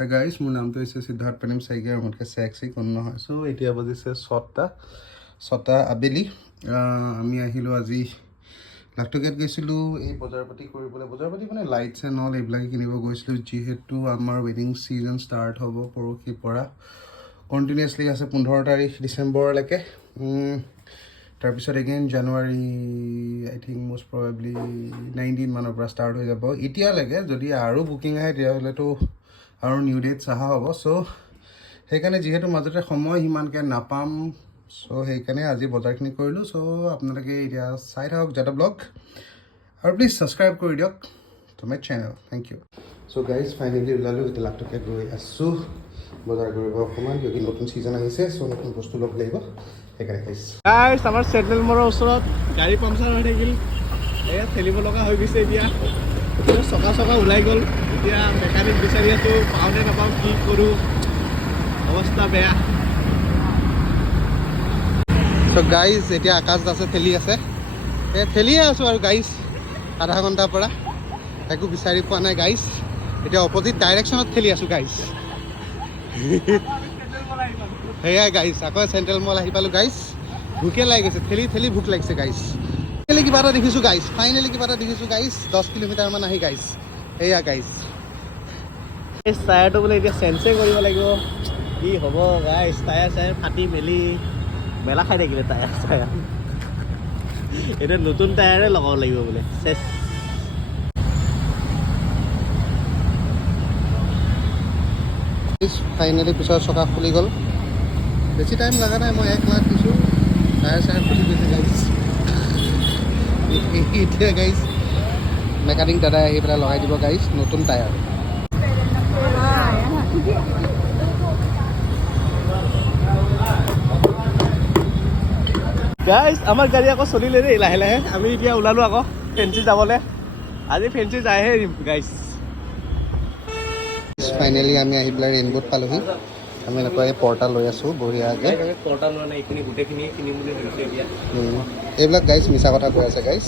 Hi guys, মোৰ নামটো হৈছে সিদ্ধাৰ্থ প্ৰেম সাইকে আৰু মতকে সেক্সি কোন নহয় সো এতিয়া বজিছে 6টা আবেলি আমি আহিলো আজি লাটকেট গৈছিলো এই বজাৰপাতি কৰিবলৈ বজাৰপাতি মানে লাইটছ এণ্ড অল এইবিলাক কিনিব গৈছিলো যিহেতু আমাৰ ৱেডিং সিজন ষ্টাৰ্ট হ'ব পৰখি পৰা কন্টিনিউয়াছলি আছে 15 তাৰিখ ডিসেম্বৰলৈকে তাৰপিছত এগেইন জানুৱাৰী আই থিংক মোষ্ট প্ৰবাবলি 19 মানৰ পৰা ষ্টাৰ্ট হৈ যাব এতিয়ালৈকে যদি আৰু বুকিং আহে তেতিয়াহ'লেতো আৰু নিউ ডেটছ আহা হ'ব সো সেইকাৰণে যিহেতু মাজতে সময় হিমানকৈ নাপাম সো সেইকাৰণে আজি বজাৰখিনি কৰিলোঁ সো আপোনালোকে এতিয়া চাই থাকক জাটা ব্লগ আৰু প্লিজ ছাবস্ক্ৰাইব কৰি দিয়ক to my channel thank you so guys finally ওলালোঁ এতিয়া লাটকে গৈ আছোঁ বজাৰ কৰিব অকণমান কিয় নতুন ছিজন আহিছে সো নতুন বস্তু ল'ব লাগিব সেইকাৰণে গাইজ আমাৰ চেণ্ট্ৰেল মলৰ ওচৰত গাড়ী পামচাৰ হৈ থাকিল এয়া ঠেলিব লগা হৈ গৈছে এতিয়া চকা ওলাই গ'ল এতিয়া মেকানিক বিচাৰি আছোঁ পাওঁনে নাপাওঁ কি কৰোঁ অৱস্থা বেয়া তো গাইজ এতিয়া আকাশ দাসে ঠেলি আছে ঠেলিয়ে আছোঁ আৰু গাইজ আধা ঘণ্টাৰ পৰা একো বিচাৰি পোৱা নাই গাইজ এতিয়া অপজিট ডাইৰেকশ্যনত ঠেলি আছোঁ গাইজ সেয়াই গাইজ আকৌ চেণ্ট্ৰেল মল আহি পালোঁ গাইজ ভোকে লাগি গৈছে ঠেলি ভোক লাগিছে গাইজ কিবা এটা দেখিছোঁ গাইজ ফাইনেলি কিবা এটা দেখিছোঁ গাইজ 10 কিলোমিটাৰমান আহি গাইজ এয়া গাইজ এই টায়াৰটো বোলে এতিয়া চেঞ্চে কৰিব লাগিব কি হ'ব গাইজ টায়াৰ ফাটি মেলা খাই থাকিলে টায়াৰ এতিয়া নতুন টায়াৰে লগাব লাগিব বোলে চেচ ফাইনেলি পিছত চকা খুলি গ'ল বেছি টাইম লগা নাই মই 1 লাখ দিছোঁ টায়াৰ খুলি গৈছে গাইজ এতিয়া গাইজ মেকানিক দাদাই আহি পেলাই লগাই দিব গাইজ নতুন টায়াৰ গাইজ আমাৰ গাড়ী আকৌ চলিলে দেই লাহে লাহে আমি এতিয়া ওলালোঁ আকৌ ফেঞ্চি যাবলৈ আজি ফেঞ্চি যায়হে গাইজ ফাইনেলি আমি আহি পেলাই ৰেইনব'ত পালোহি আমি এনেকুৱা এই পৰ্টা লৈ আছোঁ বঢ়িয়াকৈ পৰ্টা লোৱা নাই এইখিনি গোটেইখিনি কিনিম বুলি ভাবিছোঁ এতিয়া এইবিলাক গাইজ মিছা কথা কৈ আছে গাইজ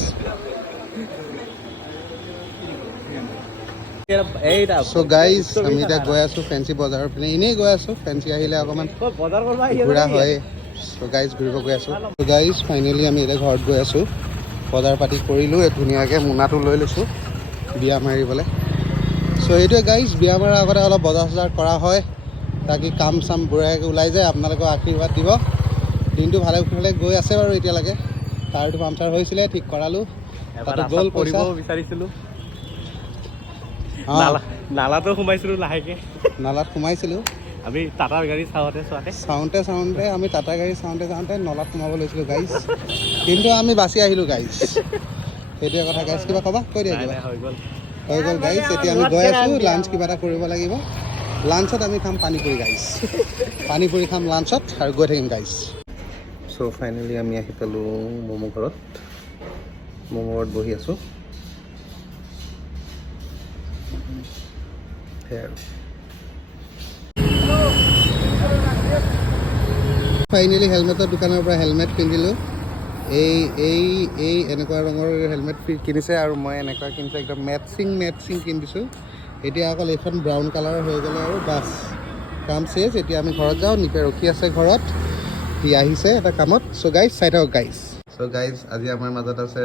চ' গাইজ আমি এতিয়া গৈ আছোঁ ফেঞ্চি বজাৰৰ পিনে এনেই গৈ আছোঁ ফেঞ্চি আহিলে অকণমান বজাৰ কৰিব ঘূৰা হয় চ' গাইজ ঘূৰিব গৈ আছোঁ চ' গাইজ ফাইনেলি আমি এতিয়া ঘৰত গৈ আছোঁ বজাৰ পাতি কৰিলোঁ ধুনীয়াকৈ মোনাটো লৈ লৈছোঁ বিয়া মাৰিবলৈ চ' সেইটোৱে গাইজ বিয়া মাৰাৰ আগতে অলপ বজাৰ চজাৰ কৰা হয় তাকি কাম চাম বঢ়িয়াকৈ ওলাই যায় আপোনালোকক আশীৰ্বাদ দিব দিনটো ভালে ভালে গৈ আছে বাৰু এতিয়ালৈকে টায়াৰটো পামচাৰ হৈছিলে ঠিক কৰালোঁ তাতে গ'ল পইচা বিচাৰিছিলোঁ নালাতো সোমাইছিলোঁ লাহেকৈ নালাত সোমাইছিলোঁ আমি টাটাৰ গাড়ী চাওঁতে আমি টাটা গাড়ী চাওঁতে নলাত সোমাব লৈছিলোঁ গাইজ কিন্তু আমি বাচি আহিলোঁ গাইজ সেইটোৱে কথা গাইজ কিবা ক'বা কৈ দিয়া কিবা হৈ গ'ল গাইজ এতিয়া আমি গৈ আছোঁ লাঞ্চ কিবা এটা কৰিব লাগিব লাঞ্চত আমি খাম পানীপুৰি গাইজ পানীপুৰি খাম লাঞ্চত আৰু গৈ থাকিম গাইজ চ' ফাইনেলি আমি আহি পালোঁ ম'ম' ঘৰত বহি আছোঁ সেয়াই আৰু ফাইনেলি হেলমেটৰ দোকানৰ পৰা হেলমেট কিনিলোঁ এই এনেকুৱা ৰঙৰ হেলমেট কিনিছে আৰু মই এনেকুৱা কিনিছোঁ একদম মেটচিং কিনিছোঁ এতিয়া অকল এইখন ব্ৰাউন কালাৰ হৈ গ'লে আৰু বাছ কাম চেজ এতিয়া আমি ঘৰত যাওঁ নিপে ৰখি আছে ঘৰত সি আহিছে এটা কামত চ' গাইজ চাই থাকক গাইজ চ' গাইজ আজি আমাৰ মাজত আছে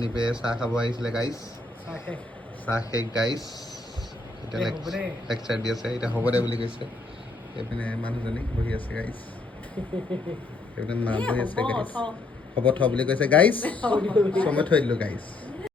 নিপে চাহ খাব আহিছিলে গাইজ চাহ শেষ গাইজ এতিয়া লেকচাৰ দি আছে এতিয়া হ'ব দে বুলি কৈছে এইপিনে মানুহজনী বহি আছে গাইজ এইপিনে মা বহি আছে গাইজ হ'ব থ বুলি কৈছে গাইজ মই থৈ দিলোঁ গাইজ